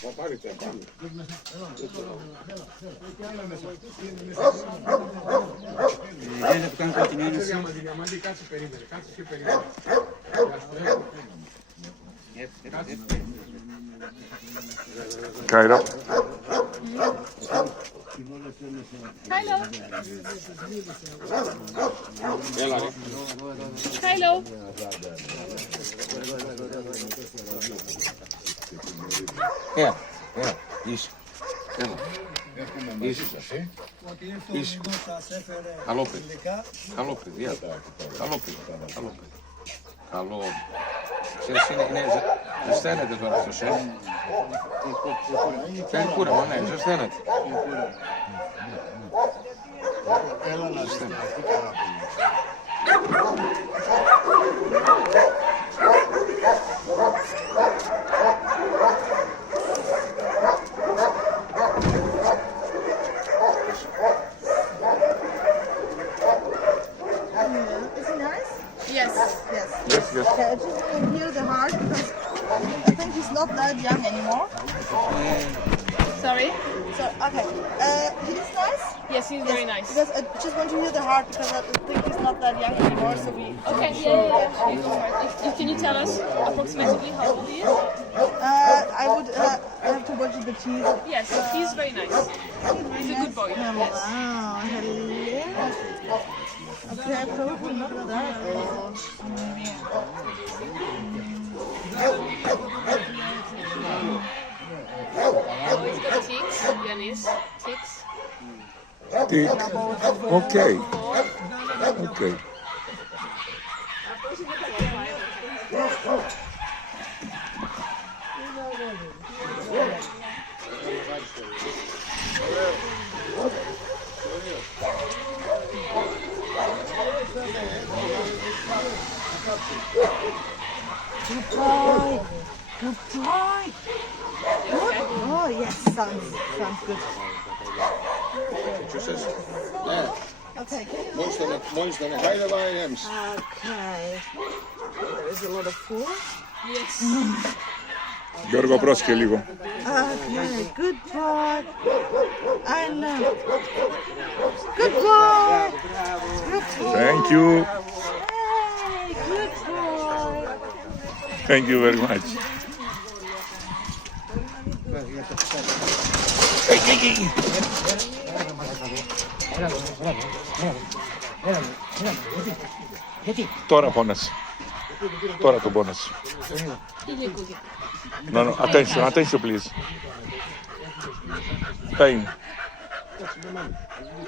θα πάρετε πάνω. Δεν θα του κάνω κάτι νιώνηση. Διαμαντή, κάτσε περίμενε, κάτσε και περίμενε. KYLO. KYLO. Έλα ρε. KYLO. Είσαι. Είσαι. Είσαι. Καλό παιδί. Καλό παιδί. Καλό παιδί. Καλό. Ξέρεις, ζεσταίνεται τώρα αυτό, Θέλει κούρεμα, ναι, ζεσταίνεται. Ζεσταίνεται. Yes. Yes. Okay, I just can hear the heart because I think he's not that young anymore. Sorry. So, okay. He's nice? Yes, he's very nice. Because I just want to hear the heart because I think he's not that young anymore, so we... Okay, yeah. Can you tell us approximately how old he is? I would have to watch the teeth. Yes, he's very nice. He's a good boy. Yes. Wow, hello. Okay, probably not that old. He's got ticks, Yanis. Ticks. Tick. Okay. Okay. Good boy. Good boy. Good boy. Yes, sounds good. Okay, can you Μόλις τον KYLO IOANNHS. Okay. There is a lot of food. Yes. Γιώργο, πρόσεχε λίγο. Okay, good boy. I know. Good boy. Good boy. Thank you. Hey, good boy. Thank you very much. Τώρα πόνασε. Τώρα τον πόνασε. No, attention please. Pain.